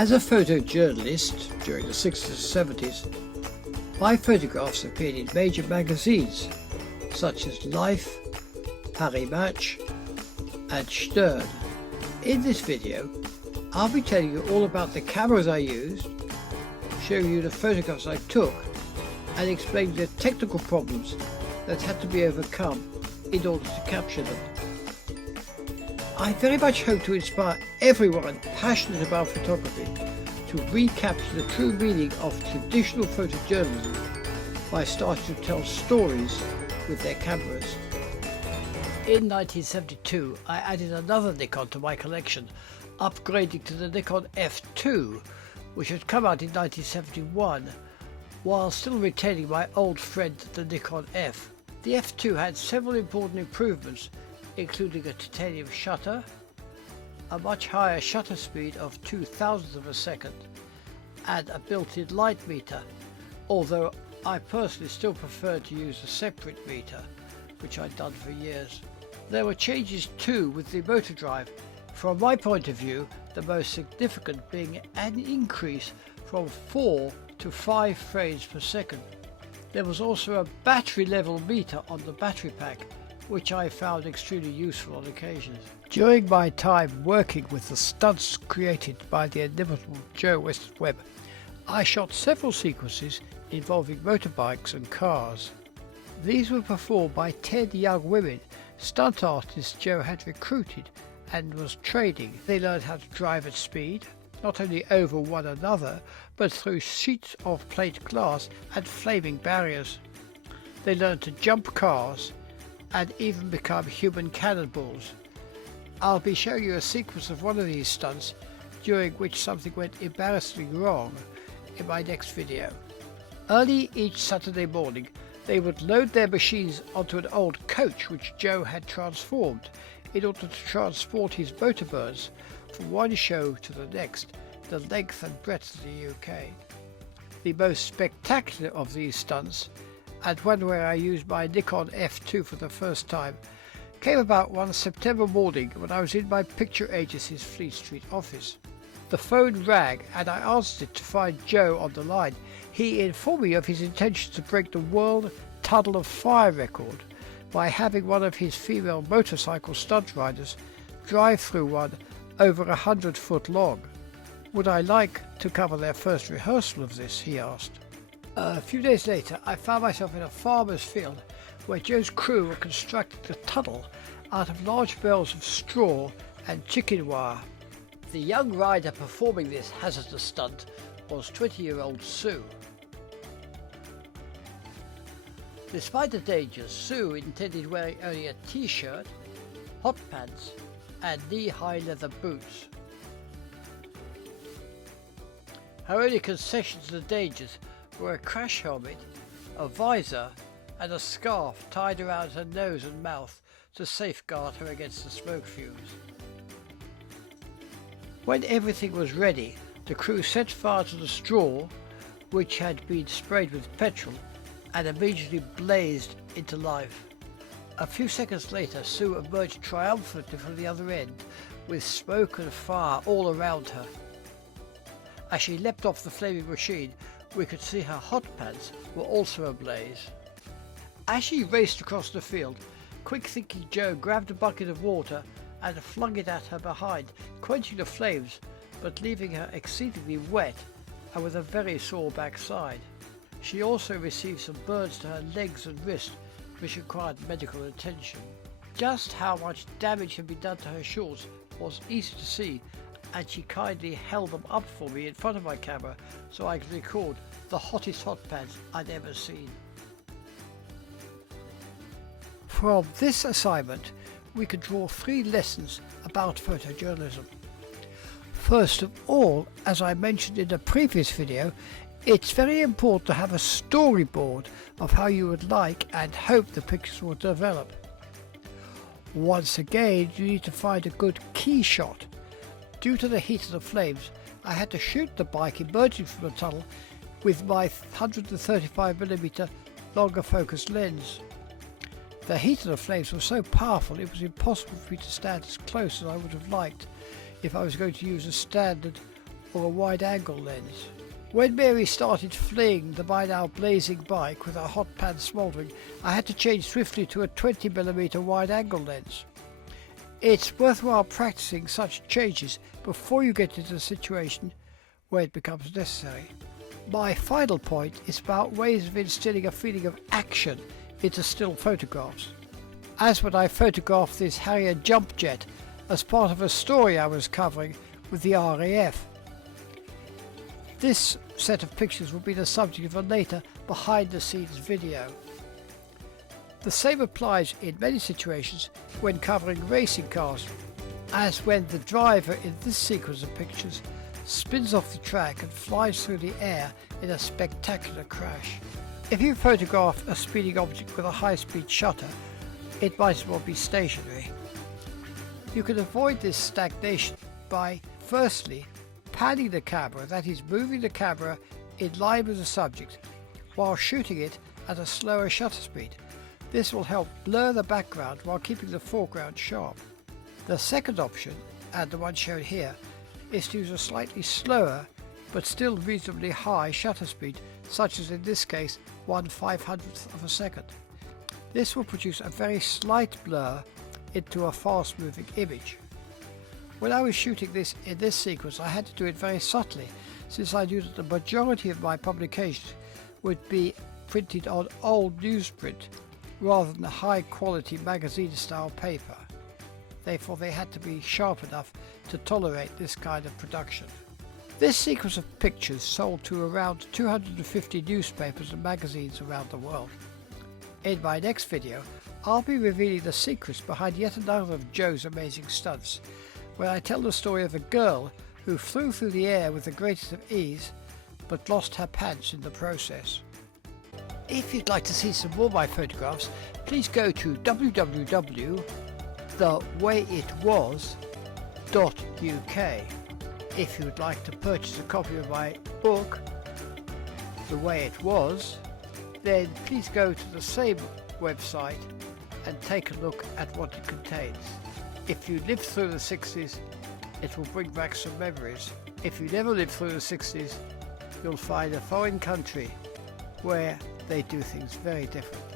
As a photojournalist during the 60s and 70s, my photographs appeared in major magazines such as Life, Paris Match and Stern. In this video, I'll be telling you all about the cameras I used, showing you the photographs I took, and explaining the technical problems that had to be overcome in order to capture them. I very much hope to inspire everyone passionate about photography to recapture the true meaning of traditional photojournalism by starting to tell stories with their cameras. In 1972, I added another Nikon to my collection, upgrading to the Nikon F2, which had come out in 1971, while still retaining my old friend the Nikon F. The F2 had several important improvements, including a titanium shutter, a much higher shutter speed of 0.002 of a second, and a built-in light meter, although I personally still prefer to use a separate meter, which I'd done for years. There were changes too with the motor drive, from my point of view the most significant being an increase from 4 to 5 frames per second. There was also a battery level meter on the battery pack, which I found extremely useful on occasions. During my time working with the stunts created by the inimitable Joe West-Webb, I shot several sequences involving motorbikes and cars. These were performed by 10 young women, stunt artists Joe had recruited and was training. They learned how to drive at speed, not only over one another, but through sheets of plate glass and flaming barriers. They learned to jump cars and even become human cannonballs. I'll be showing you a sequence of one of these stunts during which something went embarrassingly wrong in my next video. Early each Saturday morning, they would load their machines onto an old coach which Joe had transformed in order to transport his motorbirds from one show to the next, the length and breadth of the UK. The most spectacular of these stunts, and one where I used my Nikon F2 for the first time, came about one September morning when I was in my picture agency's Fleet Street office. The phone rang and I answered it to find Joe on the line. He informed me of his intention to break the world tunnel of fire record by having one of his female motorcycle stunt riders drive through one over 100 foot long. Would I like to cover their first rehearsal of this, he asked. A few days later, I found myself in a farmer's field where Joe's crew were constructing a tunnel out of large bales of straw and chicken wire. The young rider performing this hazardous stunt was 20-year-old Sue. Despite the dangers, Sue intended wearing only a t-shirt, hot pants and knee-high leather boots. Her only concessions to the dangers were a crash helmet, a visor and a scarf tied around her nose and mouth to safeguard her against the smoke fumes. When everything was ready, the crew set fire to the straw, which had been sprayed with petrol, and immediately blazed into life. A few seconds later, Sue emerged triumphantly from the other end, with smoke and fire all around her. As she leapt off the flaming machine, we could see her hot pants were also ablaze. As she raced across the field, quick-thinking Joe grabbed a bucket of water and flung it at her behind, quenching the flames, but leaving her exceedingly wet and with a very sore backside. She also received some burns to her legs and wrists, which required medical attention. Just how much damage had been done to her shorts was easy to see, and she kindly held them up for me in front of my camera so I could record the hottest hot pants I'd ever seen. From this assignment, we could draw 3 lessons about photojournalism. First of all, as I mentioned in a previous video, it's very important to have a storyboard of how you would like and hope the pictures will develop. Once again, you need to find a good key shot. Due to the heat of the flames, I had to shoot the bike emerging from the tunnel with my 135mm longer focus lens. The heat of the flames was so powerful it was impossible for me to stand as close as I would have liked if I was going to use a standard or a wide-angle lens. When Mary started fleeing the by now blazing bike with her hot pants smouldering, I had to change swiftly to a 20mm wide-angle lens. It's worthwhile practicing such changes before you get into a situation where it becomes necessary. My final point is about ways of instilling a feeling of action into still photographs. As when I photographed this Harrier jump jet as part of a story I was covering with the RAF. This set of pictures will be the subject of a later behind-the-scenes video. The same applies in many situations when covering racing cars, as when the driver in this sequence of pictures spins off the track and flies through the air in a spectacular crash. If you photograph a speeding object with a high-speed shutter, it might as well be stationary. You can avoid this stagnation by, firstly, panning the camera, that is, moving the camera in line with the subject while shooting it at a slower shutter speed. This will help blur the background while keeping the foreground sharp. The second option, and the one shown here, is to use a slightly slower but still reasonably high shutter speed, such as in this case 1/500th of a second. This will produce a very slight blur into a fast moving image. When I was shooting this in this sequence, I had to do it very subtly, since I knew that the majority of my publications would be printed on old newsprint rather than high quality magazine style paper. Therefore they had to be sharp enough to tolerate this kind of production. This sequence of pictures sold to around 250 newspapers and magazines around the world. In my next video, I'll be revealing the secrets behind yet another of Joe's amazing stunts, where I tell the story of a girl who flew through the air with the greatest of ease, but lost her pants in the process. If you'd like to see some more of my photographs, please go to www.thewayitwas.uk. If you would like to purchase a copy of my book, The Way It Was, then please go to the same website and take a look at what it contains. If you lived through the 60s, it will bring back some memories. If you never lived through the 60s, you'll find a foreign country where they do things very differently.